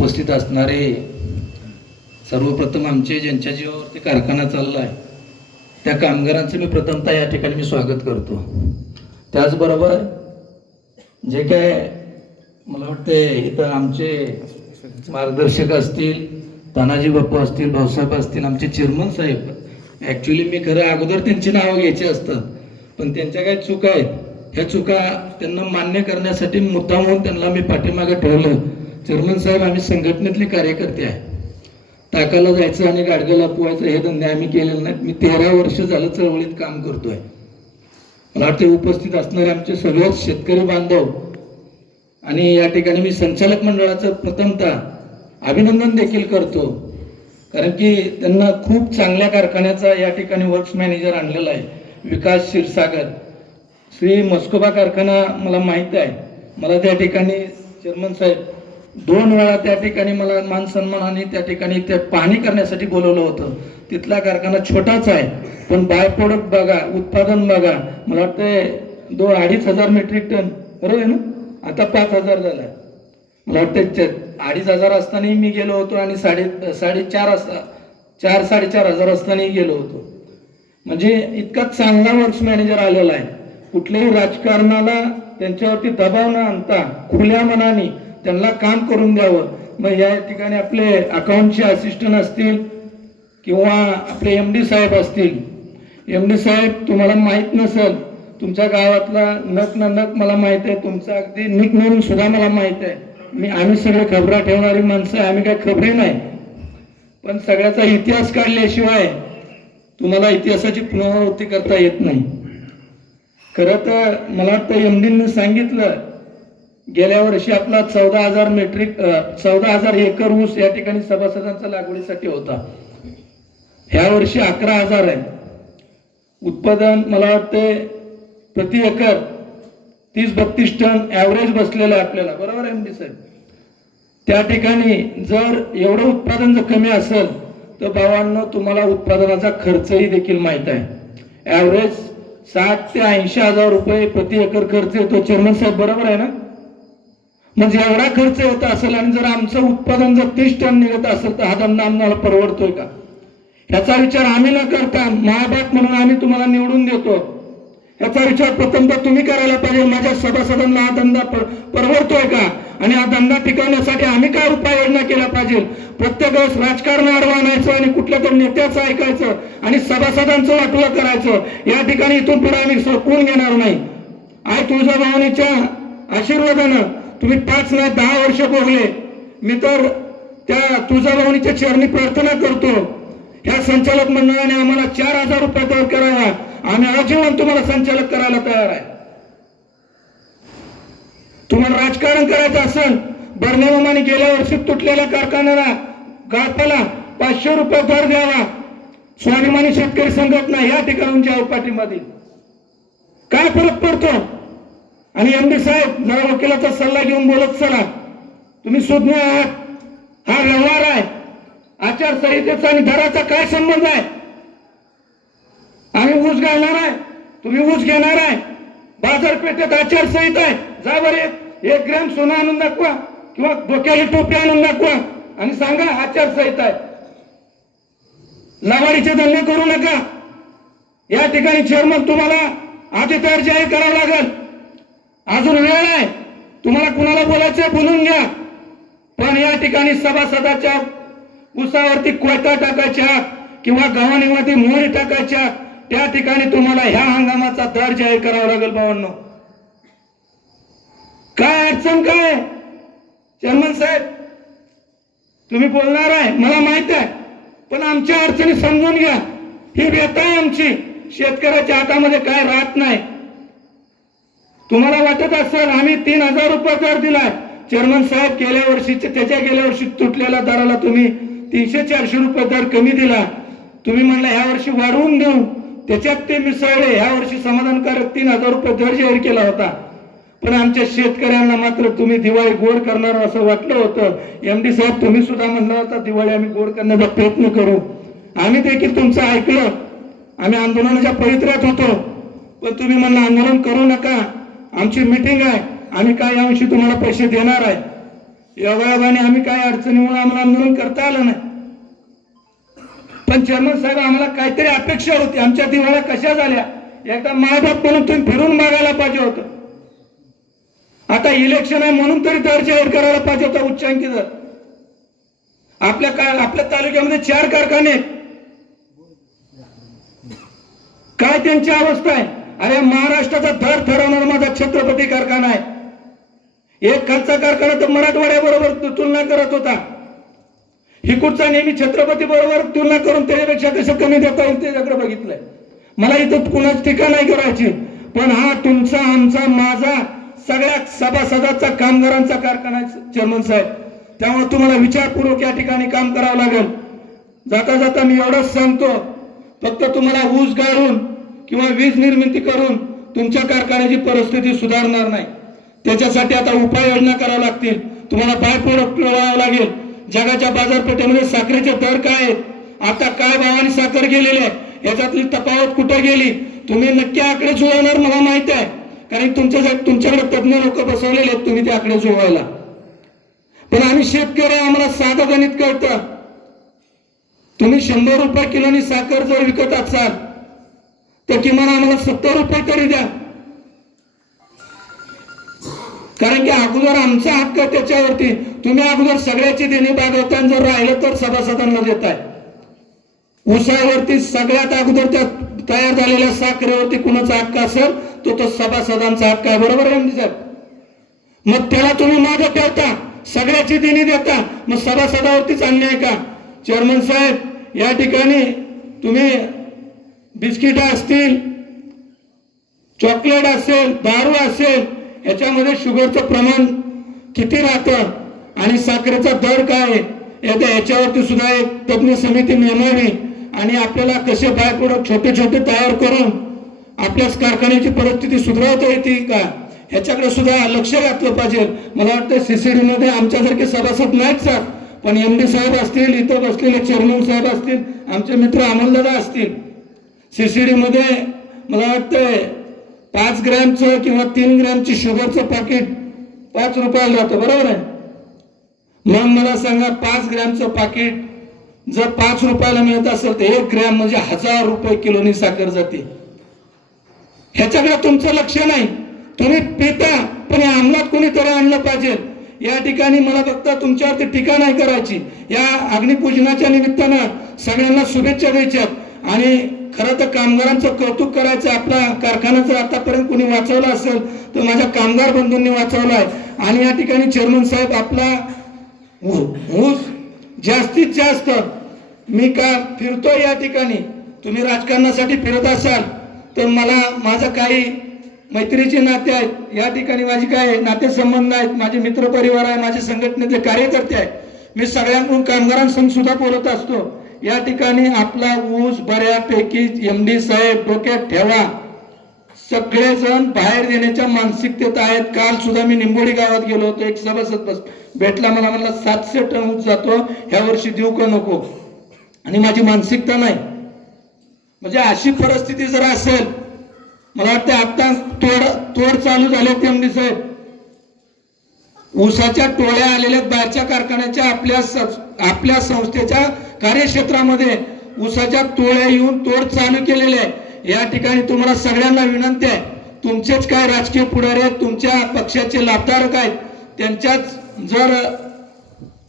उपस्थित असणारे सर्वप्रथम आमचे ज्यांच्या जीवावरती कारखाना चालला आहे त्या कामगारांचं मी प्रथमतः या ठिकाणी मी स्वागत करतो. त्याचबरोबर जे काय मला वाटते इथं आमचे मार्गदर्शक असतील तानाजी बाप्पू असतील भाऊसाहेब असतील आमचे चेअरमन साहेब ॲक्च्युली मी खरं अगोदर त्यांची नावं घ्यायची असतात पण त्यांच्या काय चुका आहेत ह्या चुका त्यांना मान्य करण्यासाठी मुद्दाम त्यांना मी पाठीमागे ठेवलं. चेअरमन साहेब आम्ही संघटनेतले कार्यकर्ते आहे. टाकाला जायचं आणि गाडगं लपवायचं हे धंदे आम्ही केलेले नाहीत. मी तेरा वर्ष झालं चळवळीत काम करतोय. मला वाटते उपस्थित असणारे आमचे सगळेच शेतकरी बांधव आणि या ठिकाणी मी संचालक मंडळाचं प्रथमतः अभिनंदन देखील करतो. कारण की त्यांना खूप चांगल्या कारखान्याचा या ठिकाणी वर्क्स मॅनेजर आणलेला आहे. विकास क्षीरसागर. श्री मस्कोबा कारखाना मला माहीत आहे. मला त्या ठिकाणी चेअरमन साहेब दोन वेळा त्या ठिकाणी मला मान सन्मानाने त्या ठिकाणी ते पाहणी करण्यासाठी बोलवलं होतं. तिथला कारखाना छोटाच आहे पण बाय प्रोडक्ट बघा उत्पादन बघा. मला वाटतं दो अडीच हजार मेट्रिक टन. बरोबर आहे ना? आता पाच हजार झाला. मला वाटतं अडीच हजार असतानाही मी गेलो होतो आणि साडे साडेचार असता चार साडेचार हजार असतानाही गेलो होतो. म्हणजे इतका चांगला वर्क्स मॅनेजर आलेला आहे. कुठल्याही राजकारणाला त्यांच्यावरती दबाव न आणता खुल्या मनाने त्यांना काम करून द्यावं. मग या ठिकाणी आपले अकाउंटचे असिस्टंट असतील किंवा आपले एम डी साहेब असतील. एम डी साहेब तुम्हाला माहीत नसेल तुमच्या गावातला नक न नक मला माहीत आहे तुमचा अगदी निक नेम सुद्धा मला माहीत आहे. मी आम्ही सगळे खबरा ठेवणारी माणसं आहे, आम्ही काय खबरे नाही. पण सगळ्याचा इतिहास काढल्याशिवाय तुम्हाला इतिहासाची पुनरावृत्ती करता येत नाही. खरं तर मला वाटतं एम डीने सांगितलं गेल्या वर्षी आपला चौदा हजार मेट्रिक चौदा हजार एकर ऊस या ठिकाणी सभासदांचा लागवडीसाठी होता. ह्या वर्षी अकरा हजार आहे. उत्पादन मला वाटते प्रति एकर तीस बत्तीस टन ॲव्हरेज बसलेलं आहे आपल्याला. बरोबर आहे एम डी साहेब? त्या ठिकाणी जर एवढं उत्पादन जर कमी असेल तर भावांना तुम्हाला उत्पादनाचा खर्चही देखील माहीत आहे. ॲव्हरेज साठ ते ऐंशी हजार रुपये प्रति एकर खर्च येतो. चेअरमन साहेब बरोबर आहे ना? म्हणजे एवढा खर्च येत असेल आणि जर आमचं उत्पादन जर तीस टन निघत असेल तर हा धंदा आम्हाला परवडतोय का? याचा विचार आम्ही न करता महाभाग म्हणून आम्ही तुम्हाला निवडून देतो. याचा विचार प्रथमतः तुम्ही करायला पाहिजे माझ्या सभासदांना हा धंदा परवडतोय का? आणि हा धंदा टिकवण्यासाठी आम्ही काय उपाययोजना केल्या पाहिजे? प्रत्येक वेळेस राजकारण अडवा आणायचं आणि कुठल्या तरी नेत्याचं ऐकायचं आणि सभासदांचं वाटलं करायचं. या ठिकाणी इथून पुढे आम्ही सोडून घेणार नाही. आई तुळजाभवानीच्या आशीर्वादानं तुम्ही पाच ना दहा वर्ष भोगले मी तर त्या तुळजाभवानीच्या चरणी प्रार्थना करतो. ह्या संचालक मंडळाने आम्हाला चार हजार रुपये तयार करावा. आम्ही आजीवन तुम्हाला संचालक करायला तयार आहे. तुम्हाला राजकारण करायचं असेल बर्नेमाने गेल्या वर्षी तुटलेल्या कारखान्याला गाळपाला पाचशे रुपये दर द्यावा. स्वाभिमानी शेतकरी संघटना या ठिकाणच्या पाठीमध्ये काय फरक पडतो? आणि एम डी साहेब जरा वकिलाचा सल्ला घेऊन बोलत चला. तुम्ही सुज्ञ आहात. हा व्यवहार आहे. आचारसंहितेचा आणि दराचा काय संबंध आहे? आम्ही ऊस घालणार आहे. तुम्ही ऊस घेणार आहे. बाजारपेठेत आचारसंहिता आहे. जा बर. एक- ग्रॅम सोनं आणून दाखवा किंवा डोक्याची टोपी आणून दाखवा आणि सांगा आचारसंहिता आहे. लावाडीचे धंदे करू नका. या ठिकाणी चेअरमन तुम्हाला आधी तयार जाहीर करावं लागेल. अजून वेळ आहे. तुम्हाला कुणाला बोलायचं बोलून घ्या. पण या ठिकाणी सभासदाच्या उसावरती कोयता टाकायच्या किंवा गव्हाणीवरती मोहरी टाकायच्या त्या ठिकाणी तुम्हाला ह्या हंगामाचा दर जाहीर करावा लागेल भावांनो. काय अडचण काय? चेअरमन साहेब तुम्ही बोलणार आहे मला माहीत आहे. पण आमच्या अडचणी समजून घ्या. ही व्यथा आहे आमची. शेतकऱ्याच्या हातामध्ये काय राहत नाही. तुम्हाला वाटत असेल आम्ही तीन हजार रुपये दर दिलाय. चेअरमन साहेब गेल्या वर्षीच्या त्याच्या गेल्या वर्षी तुटलेल्या दराला तुम्ही तीनशे चारशे रुपये दर कमी दिला. तुम्ही म्हणला ह्या वर्षी वाढवून देऊ. त्याच्यात ते मिसळले. ह्या वर्षी समाधानकारक तीन हजार रुपये दर जाहीर केला होता. पण आमच्या शेतकऱ्यांना मात्र तुम्ही दिवाळी गोड करणार असं वाटलं होतं. एम डी साहेब तुम्ही सुद्धा म्हणला होता दिवाळी आम्ही गोड करण्याचा प्रयत्न करू. आम्ही देखील तुमचं ऐकलं. आम्ही आंदोलनाच्या पवित्र्यात होतो. पण तुम्ही म्हणलं आंदोलन करू नका. आमची मिटिंग आहे आम्ही काय यावर्षी तुम्हाला पैसे देणार आहे. योगायोगाने आम्ही काय अडचणीमुळे आम्हाला आंदोलन करता आलं नाही. पण चेअरमन साहेब आम्हाला काहीतरी अपेक्षा होती. आमच्या दिवाळ्या कशा झाल्या? एकदा मायबाप म्हणून तुम्ही फिरून मागायला पाहिजे होतं. आता इलेक्शन आहे म्हणून तरी दर जाहीर करायला पाहिजे होता उच्चांकी दर आपल्या का आपल्या तालुक्यामध्ये चार कारखाने काय त्यांची अवस्था आहे? अरे महाराष्ट्राचा दर ठरवणारा माझा छत्रपती कारखाना आहे. एक खालचा कारखाना तर मराठवाड्याबरोबर तुलना करत होता. हिकुटचा नेहमी छत्रपती बरोबर तुलना करून त्याच्यापेक्षा कसं कमी देता येईल त्याच्याकडे बघितलंय. मला इथं कुणाच टीका नाही करायची. पण हा तुमचा आमचा माझा सगळ्या सभासदाचा कामगारांचा कारखाना आहे चेअरमन साहेब. त्यामुळे तुम्हाला विचारपूर्वक या ठिकाणी काम करावं लागेल. जाता जाता मी एवढंच सांगतो. फक्त तुम्हाला ऊस गाळून किंवा वीज निर्मिती करून तुमच्या कारखान्याची परिस्थिती सुधारणार नाही. त्याच्यासाठी आता उपाययोजना कराव्या लागतील. तुम्हाला बाय प्रोडक्ट मिळवावं लागेल. जगाच्या बाजारपेठेमध्ये साखरेचे दर काय आहेत? आता काय भावाने साखर गेलेली आहे? याच्यातली तफावत कुठे गेली? तुम्ही नक्की आकडे जुळवणार मला माहीत आहे. कारण तुमच्या तुमच्याकडे तज्ञ लोक बसवलेले आहेत तुम्ही ते आकडे जुळवायला. पण आम्ही शेतकरी आम्हाला साधं गणित कळतं. तुम्ही शंभर रुपये किलोनी साखर जर विकत असाल तर किमान आम्हाला सत्तर रुपये तरी द्या. कारण की अगोदर आमचा हक्क त्याच्यावरती. तुम्ही अगोदर सगळ्याची देणी बागवताना जर राहिलं तर सभासदांना देताय. उसावरती सगळ्यात अगोदर त्या तयार झालेल्या साखरेवरती कुणाचा हक्क असेल तो तो सभासदांचा हक्क आहे. बरोबर आहे साहेब? मग त्याला तुम्ही मागे ठेवता. सगळ्याची देणी देता. मग सभासदावरतीच अन्याय का? चेअरमन साहेब या ठिकाणी तुम्ही बिस्किटं असतील चॉकलेट असेल दारू असेल याच्यामध्ये शुगरचं प्रमाण किती राहतं आणि साखरेचा दर काय आहे याच्या याच्यावरती सुद्धा एक तज्ञ समिती नेमावी आणि आपल्याला कसे बाय प्रोडक्ट छोटे छोटे तयार करून आपल्याच कारखान्याची परिस्थिती सुधारवता येते का? ह्याच्याकडे सुद्धा लक्ष घातलं पाहिजे. मला वाटतं सीसीडी मध्ये आमच्यासारखे सभासद नाहीत सर पण एम डी साहेब असतील इथं बसलेले चेअरमन साहेब असतील आमचे मित्र अमलदादा असतील. सीसीडीमध्ये मला वाटतंय पाच ग्रॅमचं किंवा तीन ग्रॅमची शुगरचं पाकिट पाच रुपयाला जातं बरोबर आहे? मग मला सांगा पाच ग्रॅमचं पाकिट जर पाच रुपयाला मिळत असेल तर एक ग्रॅम म्हणजे हजार रुपये किलोनी साखर जाते. ह्याच्याकडे तुमचं लक्ष नाही. तुम्ही पिता पण या अंमलात कोणीतरी आणलं पाहिजे. या ठिकाणी मला फक्त तुमच्यावरती टीका नाही करायची. या अग्निपूजनाच्या निमित्तानं सगळ्यांना शुभेच्छा द्यायच्यात. आणि खरं तर कामगारांचं कौतुक करायचं आपला कारखाना जर आतापर्यंत कोणी वाचवला असेल तर माझ्या कामगार बंधूंनी वाचवला आहे. आणि या ठिकाणी चेअरमन साहेब आपला ऊस जास्तीत जास्त मी का फिरतोय या ठिकाणी? तुम्ही राजकारणासाठी फिरत असाल तर मला माझं काही मैत्रीचे नाते आहेत. या ठिकाणी माझे काय नातेसंबंध आहेत माझे मित्रपरिवार आहे माझे संघटनेतले कार्यकर्ते आहेत. मी सगळ्यांकडून कामगारांसंग सुद्धा बोलत असतो. या ठिकाणी आपला ऊस बऱ्यापैकी एम डी साहेब डोक्यात ठेवा. सगळेजण बाहेर देण्याच्या मानसिकतेत आहेत. काल सुद्धा मी निंबोडी गावात गेलो होतो. एक सभासद बस भेटला मला म्हणला सातशे टन ऊस जातो. ह्या वर्षी देऊ का नको? आणि माझी मानसिकता नाही. म्हणजे अशी परिस्थिती जर असेल मला वाटतं आता तोड तोड चालू झाले एम डी साहेब. ऊसाच्या टोळ्या आलेल्या बाहेरच्या कारखान्याच्या आपल्या आपल्या संस्थेच्या कार्यक्षेत्रामध्ये उसाच्या तोळ्या येऊन तोड चालू केलेले आहे. या ठिकाणी तुम्हाला सगळ्यांना विनंती आहे. तुमचेच काय राजकीय पुढारी आहेत तुमच्या पक्षाचे लाभधारक आहेत त्यांच्याच जर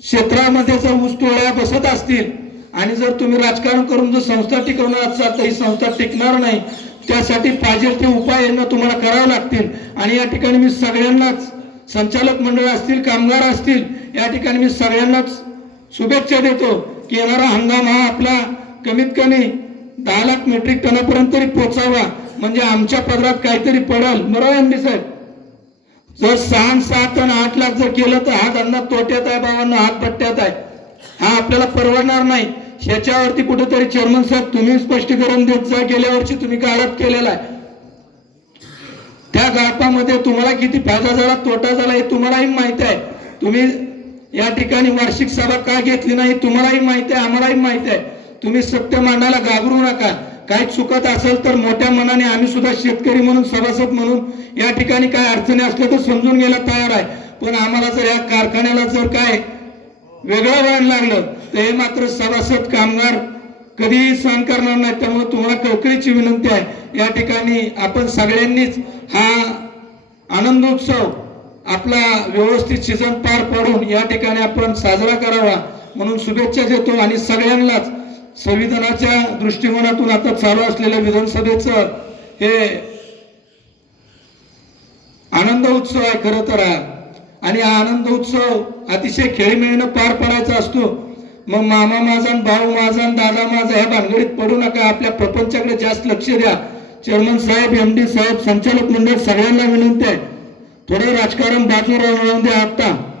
क्षेत्रामध्ये जर ऊस तोळ्या बसत असतील आणि जर तुम्ही राजकारण करून जर संस्था टिकवणार असाल तर ही संस्था टिकणार नाही. त्यासाठी पाहिजे ते उपाययोजना तुम्हाला करावे लागतील. आणि या ठिकाणी मी सगळ्यांनाच संचालक मंडळ असतील कामगार असतील या ठिकाणी मी सगळ्यांनाच शुभेच्छा देतो की येणारा हंगाम हा आपला कमीत कमी दहा लाख मेट्रिक टनापर्यंत तरी पोचावा. म्हणजे आमच्या पदरात काहीतरी पडल. बरोबर एम साहेब? जर सहा सात आणि आठ लाख जर केलं तर हा धंदा तोट्यात आहे बाबांना हात पट्ट्यात आहे. हा आपल्याला परवडणार नाही. ह्याच्यावरती कुठेतरी चेअरमन साहेब तुम्ही स्पष्टीकरण देत जा. गेल्या वर्षी तुम्ही गाळप केलेला आहे. त्या गाळपामध्ये तुम्हाला किती फायदा झाला तोटा झाला हे तुम्हालाही माहीत आहे. तुम्ही या ठिकाणी वार्षिक सभा का घेतली नाही? तुम्हालाही माहिती आहे आम्हालाही माहिती आहे. तुम्ही सत्य मांडायला घाबरू नका. काही चुकत असेल तर मोठ्या मनाने आम्ही सुद्धा शेतकरी म्हणून सभासद म्हणून या ठिकाणी काय अडचणी असल्या तर समजून घ्यायला तयार आहे. पण आम्हाला जर या कारखान्याला जर काय वेगळं वळण लागलं तर हे मात्र सभासद कामगार कधीही सहन करणार नाही त्यामुळे तुम्हाला कळकळीची विनंती आहे. या ठिकाणी आपण सगळ्यांनीच हा आनंदोत्सव आपला व्यवस्थित सीझन पार पाडून या ठिकाणी आपण साजरा करावा म्हणून शुभेच्छा देतो आणि सगळ्यांनाच संविधानाच्या दृष्टिकोनातून आता चालू असलेल्या विधानसभेचं हे आनंद उत्सव आहे खरं तर आणि हा आनंद उत्सव अतिशय खेळीमेळीनं पार पडायचा असतो. मग मामा माझा भाऊ माझा आणि दादा माझा ह्या भानगडीत पडू नका. आपल्या प्रपंचाकडे जास्त लक्ष द्या. चेअरमन साहेब एम डी साहेब संचालक मंडळ सगळ्यांना विनंती आहे. थोडं राजकारण बाजूला राहून द्या आत्ता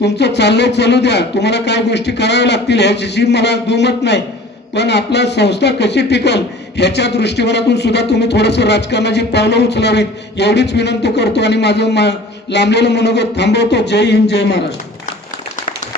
तुमचं चाललंय चालू द्या. तुम्हाला काय गोष्टी कराव्या लागतील ह्याची मला दुमत नाही. पण आपला संस्था कशी टिकल ह्याच्या दृष्टिकोनातून सुद्धा तुम्ही थोडंसं राजकारणाची पावलं उचलावीत. एवढीच विनंती करतो आणि माझं मा- लांबलेलं मनोगत थांबवतो. जय हिंद जय महाराष्ट्र.